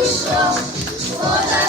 你说我在。